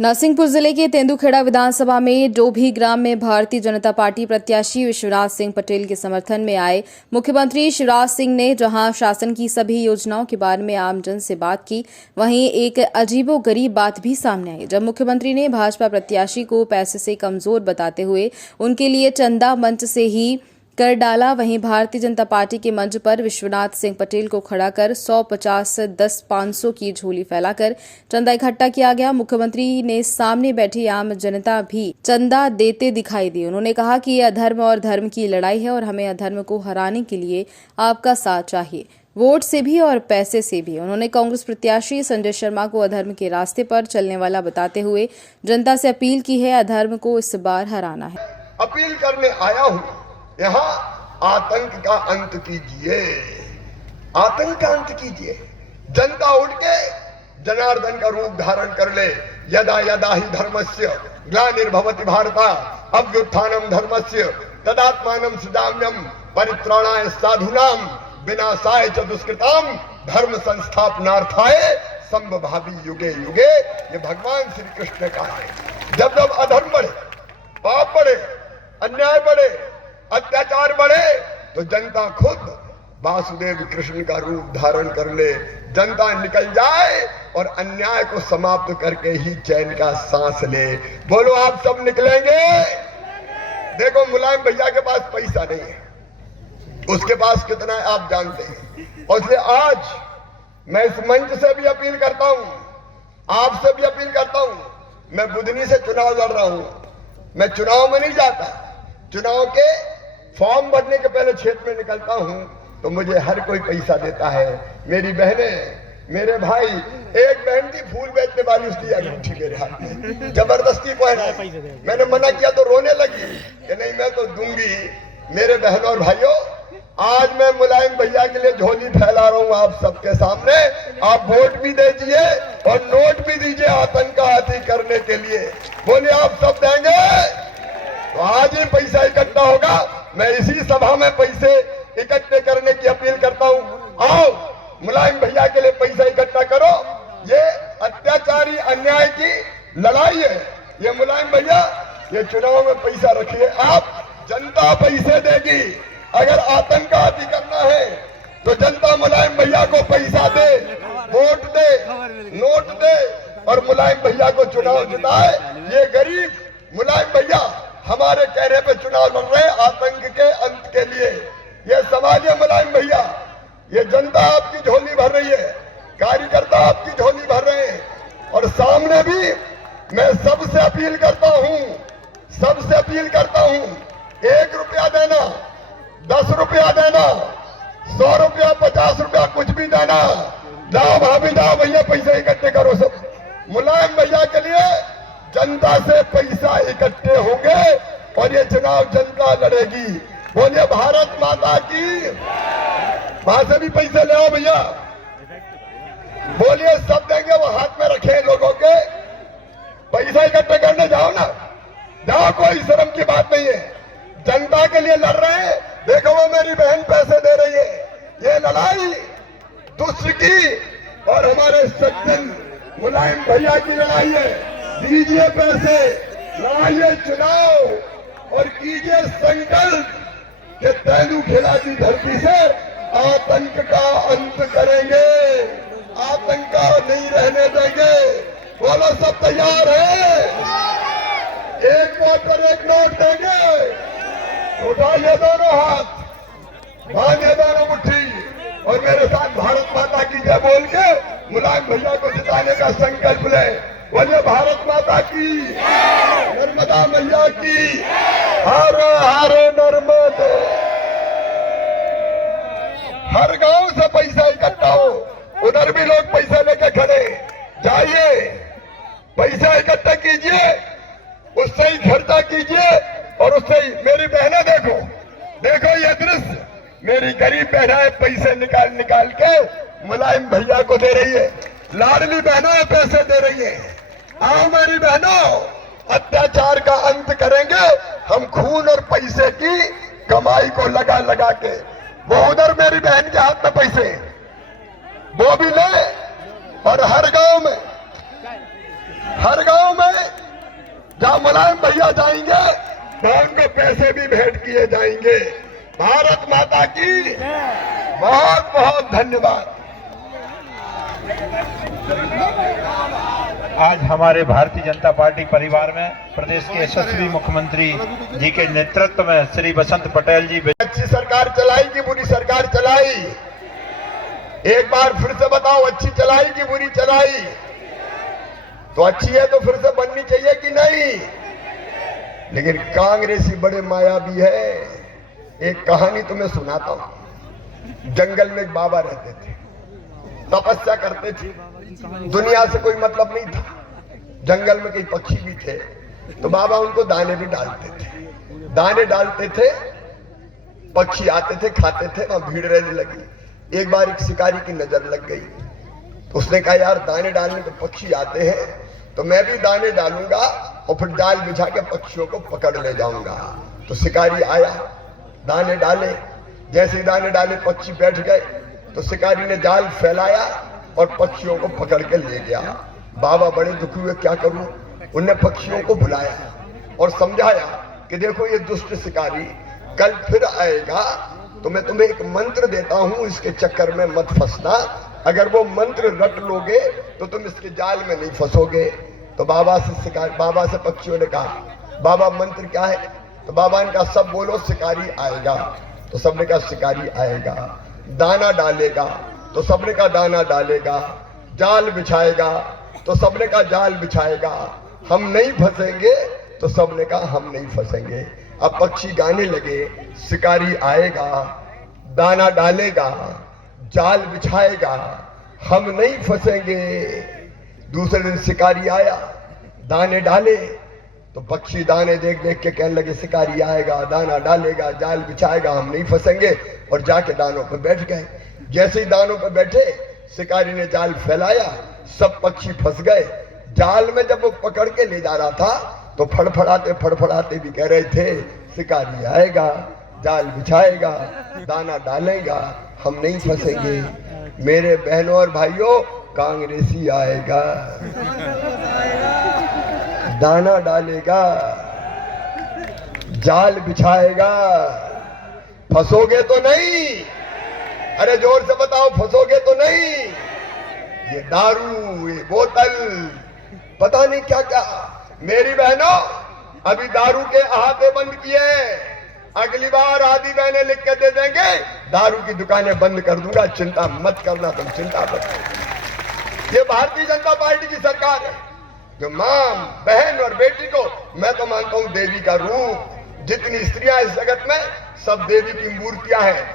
नरसिंहपुर जिले के तेंदुखेड़ा विधानसभा में डोभी ग्राम में भारतीय जनता पार्टी प्रत्याशी विश्वनाथ सिंह पटेल के समर्थन में आए मुख्यमंत्री शिवराज सिंह ने जहां शासन की सभी योजनाओं के बारे में आमजन से बात की, वहीं एक अजीबोगरीब बात भी सामने आई जब मुख्यमंत्री ने भाजपा प्रत्याशी को पैसे से कमजोर बताते हुए उनके लिए चंदा मंच से ही कर डाला। वहीं भारतीय जनता पार्टी के मंच पर विश्वनाथ सिंह पटेल को खड़ा कर 100-50 10-500 की झोली फैलाकर चंदा इकट्ठा किया गया। मुख्यमंत्री ने सामने बैठी आम जनता भी चंदा देते दिखाई दी। उन्होंने कहा कि यह अधर्म और धर्म की लड़ाई है और हमें अधर्म को हराने के लिए आपका साथ चाहिए, वोट से भी और पैसे से भी। उन्होंने कांग्रेस प्रत्याशी संजय शर्मा को अधर्म के रास्ते पर चलने वाला बताते हुए जनता से अपील की है, अधर्म को इस बार हराना है। अपील करने आया हूं, यहाँ आतंक का अंत कीजिए, आतंक का अंत कीजिए। जनता उठ के जनार्दन का रूप धारण कर ले। यदा यदा ही धर्मस्य ग्लानिर्भवति भारत अभ्युत्थानम धर्मस्य तदात्मानं सृजाम्यहं परित्राणाय साधूनां विनाशाय च दुष्कृतां धर्म संस्थापनार्थाय संभवामि युगे युगे। ये भगवान श्री कृष्ण का है। जब जब अधर्म बढ़े, पाप बढ़े, अन्याय बढ़े, अत्याचार बढ़े तो जनता खुद वासुदेव कृष्ण का रूप धारण कर ले। जनता निकल जाए और अन्याय को समाप्त करके ही चैन का सांस ले। बोलो आप सब निकलेंगे? देखो मुलायम भैया के पास पैसा नहीं है, उसके पास कितना है आप जानते हैं। और इसलिए आज मैं इस मंच से भी अपील करता हूं, आपसे भी अपील करता हूं। मैं बुधनी से चुनाव लड़ रहा हूं, मैं चुनाव में नहीं जाता। चुनाव के फॉर्म भरने के पहले क्षेत्र में निकलता हूं तो मुझे हर कोई पैसा देता है। मेरी बहनें, मेरे भाई, एक बहन थी फूल बेचने वाली, उसकी अंगूठी मेरे हाथ में जबरदस्ती पहनाई। मैंने मना किया तो रोने लगी कि नहीं मैं तो दूंगी। मेरे बहनों और भाइयों, आज मैं मुलायम भैया के लिए झोली फैला रहा हूं आप सबके सामने। आप वोट भी दीजिए और नोट भी दीजिए आतंक का आती करने के लिए। बोलिए आप सब देंगे? तो आज ही पैसा इकट्ठा होगा। मैं इसी सभा में पैसे इकट्ठे करने की अपील करता हूं। आओ मुलायम भैया के लिए पैसा इकट्ठा करो। ये अत्याचारी अन्याय की लड़ाई है। ये मुलायम भैया ये चुनाव में पैसा रखिए आप, जनता पैसे देगी। अगर आतंक का आती करना है तो जनता मुलायम भैया को पैसा दे, वोट दे, नोट दे और मुलायम भैया को चुनाव जिताए। ये गरीब मुलायम भैया हमारे कहने पे चुनाव लड़ रहे हैं आतंक के अंत के लिए। ये समाज है मुलायम भैया, ये जनता आपकी झोली भर रही है, कार्यकर्ता आपकी झोली भर रहे हैं। और सामने भी मैं सबसे अपील करता हूं, सबसे अपील करता हूं, 1 रुपया देना, 10 रुपया देना, 100 रुपया, 50 रुपया, कुछ भी देना। जाओ भाभी, जाओ भैया, पैसे इकट्ठे करो सब। मुलायम भैया के लिए जनता से पैसा इकट्ठे होंगे और ये चुनाव जनता लड़ेगी। बोलिए भारत माता की। वहां से भी पैसे ले आओ भैया, बोलिए सब देंगे। वो हाथ में रखे लोगों के, पैसा इकट्ठे करने जाओ ना, जाओ, कोई शर्म की बात नहीं है। जनता के लिए लड़ रहे हैं। देखो वो मेरी बहन पैसे दे रही है। ये लड़ाई दुष्ट की और हमारे सज्जन मुलायम भैया की लड़ाई है। दीजिए पैसे, लड़ाइए चुनाव और कीजिए संकल्प कि तेंदुखेड़ा की धरती से आतंक का अंत करेंगे, आतंक का नहीं रहने देंगे। बोलो सब तैयार है? एक वोट पर एक नोट देंगे। उठाइए दोनों हाथ, बांधिए दोनों मुट्ठी और मेरे साथ भारत माता की जय बोल के मुलायम भैया को जिताने का संकल्प ले। बोलिए भारत माता की, नर्मदा मैया की, हर हर नर्मदे। हर गांव से पैसा इकट्ठा हो, उधर भी लोग पैसा लेकर खड़े। जाइए पैसा इकट्ठा कीजिए, उससे ही खर्चा कीजिए और उससे ही। मेरी बहनें देखो, देखो ये दृश्य, मेरी गरीब बहनें पैसे निकाल निकाल के मुलायम भैया को दे रही है। लाडली बहनों पैसे दे रही है। आओ मेरी बहनों, अत्याचार का अंत करेंगे हम खून और पैसे की कमाई को लगा लगा के। वो उधर मेरी बहन के हाथ में पैसे, वो भी ले और हर गांव में हर गांव में जहां मुलायम भैया जाएंगे वहां उनको पैसे भी भेंट किए जाएंगे। भारत माता की बहुत बहुत धन्यवाद। आज हमारे भारतीय जनता पार्टी परिवार में प्रदेश के यशस्वी मुख्यमंत्री जी के नेतृत्व में श्री बसंत पटेल जी अच्छी सरकार चलाई कि बुरी सरकार चलाई? एक बार फिर से बताओ, अच्छी चलाई कि बुरी चलाई? तो अच्छी है तो फिर से बननी चाहिए कि नहीं? लेकिन कांग्रेसी बड़े मायावी है। एक कहानी तुम्हें सुनाता हूं। जंगल में एक बाबा रहते थे, तपस्या करते थे, दुनिया से कोई मतलब नहीं था। जंगल में कई पक्षी भी थे, तो बाबा उनको दाने भी डालते थे। दाने डालते थे, पक्षी आते थे, खाते थे, वहां भीड़ रहने लगी। एक बार एक शिकारी की नजर लग गई, तो उसने कहा यार दाने डालने को पक्षी आते हैं, तो मैं भी दाने डालूंगा और फिर जाल बिछा के पक्षियों को पकड़ ले जाऊंगा। तो शिकारी आया, दाने डाले, जैसे ही दाने डाले पक्षी बैठ गए, तो शिकारी ने जाल फैलाया और पक्षियों को पकड़ के ले गया। बाबा बड़े दुखी हुए, क्या करूं? उनने पक्षियों को बुलाया और समझाया कि देखो ये दुष्ट शिकारी कल फिर आएगा, तो मैं तुम्हें एक मंत्र देता हूं, इसके चक्कर में मत फंसना। अगर वो मंत्र रट लोगे तो तुम इसके जाल में नहीं फंसोगे। तो बाबा से पक्षियों ने कहा बाबा मंत्र क्या है? तो बाबा ने कहा सब बोलो, शिकारी आएगा। तो सबने कहा शिकारी आएगा। दाना डालेगा, तो सबने कहा दाना डालेगा। जाल बिछाएगा, तो सबने कहा जाल बिछाएगा। हम नहीं फंसेंगे, तो सबने कहा हम नहीं फंसेंगे। अब पक्षी गाने लगे, शिकारी आएगा, दाना डालेगा, जाल बिछाएगा, हम नहीं फंसेंगे। दूसरे दिन शिकारी आया, दाने डाले, तो पक्षी दाने देख देख के कहने लगे शिकारी आएगा, दाना डालेगा, जाल बिछाएगा, हम नहीं फंसेंगे, और जाके दानों पे बैठ गए। जैसे ही दानों पे बैठे, शिकारी ने जाल फैलाया, सब पक्षी फंस गए। जाल में जब वो पकड़ के ले जा रहा था, तो फड़फड़ाते भी कह रहे थे शिकारी आएगा, जाल बिछाएगा, दाना डालेगा, हम नहीं फंसेंगे। मेरे बहनों और भाइयों, कांग्रेसी आएगा, दाना डालेगा, जाल बिछाएगा, फंसोगे तो नहीं? अरे जोर से बताओ, फंसोगे तो नहीं? ये दारू, ये बोतल, पता नहीं क्या क्या। मेरी बहनों, अभी दारू के अहाते बंद किए, अगली बार आदि बहनें लिख के दे देंगे, दारू की दुकानें बंद कर दूंगा, चिंता मत करना, तुम चिंता मत करना। ये भारतीय जनता पार्टी की सरकार है, जो मां, बहन और बेटी को मैं तो मानता हूं देवी का रूप। जितनी स्त्रियां इस जगत में, सब देवी की मूर्तियां हैं।